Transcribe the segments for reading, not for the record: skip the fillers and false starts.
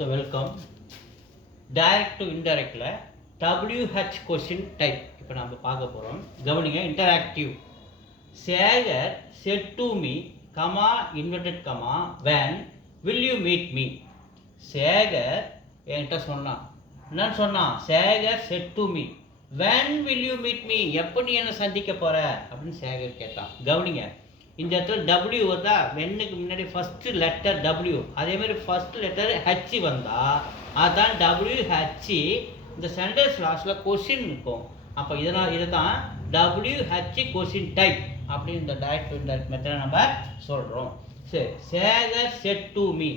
So welcome. Direct to இன்டைரக்டில் WH question type இப்போ நம்ம பார்க்க போகிறோம். கவனிங்க. Interactive. Sekar set to me comma inverted comma when will you meet me. Sekar என்கிட்ட சொன்னான். என்னன்னு சொன்னான்? Sekar set to me when will you meet me. எப்போ நீ என்ன சந்திக்க போகிற அப்படின்னு சேகர் கேட்டான். கவனிங்க. இந்த இடத்துல W வந்தா வென்னுக்கு முன்னாடி ஃபஸ்ட்டு லெட்டர் W, அதேமாதிரி ஃபஸ்ட்டு லெட்டர் ஹச் வந்தால் அதுதான் WH. இந்த சென்டென்ஸ் லாஸ்ட்டில் கொஸ்டின் இருக்கும். அப்போ இதை தான் WH கொஸ்டின் டைப் அப்படின்னு இந்த டைரக்ட் இன்டைரக்ட் மெத்தடை நம்ம சொல்கிறோம். சரி, Sekar set to me.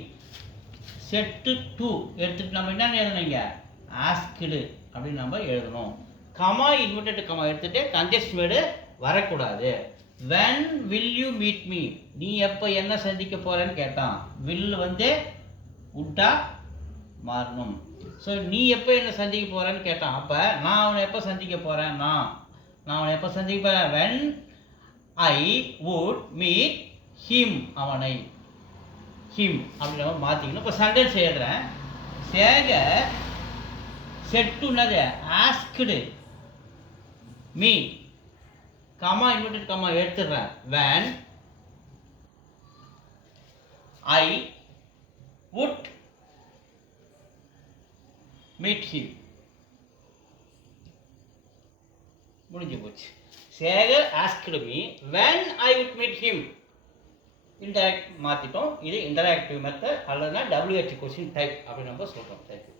Set to எடுத்துகிட்டு நம்ம என்னென்ன எழுதணுங்க? ஆஸ்கிடு அப்படின்னு நம்ம எழுதணும். கமா இன்வெர்டட் கமா எடுத்துகிட்டு கன்ஜெஸ்ட் வேர்டு வரக்கூடாது. when will you meet me, நீ எப்போ என்ன சந்திக்க போகிறேன்னு கேட்டான். will வந்து உட்டா மாறணும். ஸோ நீ எப்போ என்ன சந்திக்க போகிறேன்னு கேட்டான். அப்போ நான் அவனை எப்போ சந்திக்க போகிறேன்? நான் அவனை எப்போ சந்திக்க போகிறேன்? when I would meet him, அவனை him அப்படி நம்ம மாற்றிக்கணும். இப்போ சென்டென்ஸ் எழுதுறேன். சேகர் செட்டுனது asked me comma inverted comma எடுத்துடுறேன். when I would meet him. முடிஞ்சு போச்சு. Sekar asked me when I would meet him. Interact மாற்றிட்டோம். இது இன்டராக்டிவ் மெத்தட் அல்லதுனா WH கொஸ்டின் டைப் அப்படின்னு நம்ம சொல்கிறோம். தேங்க்யூ.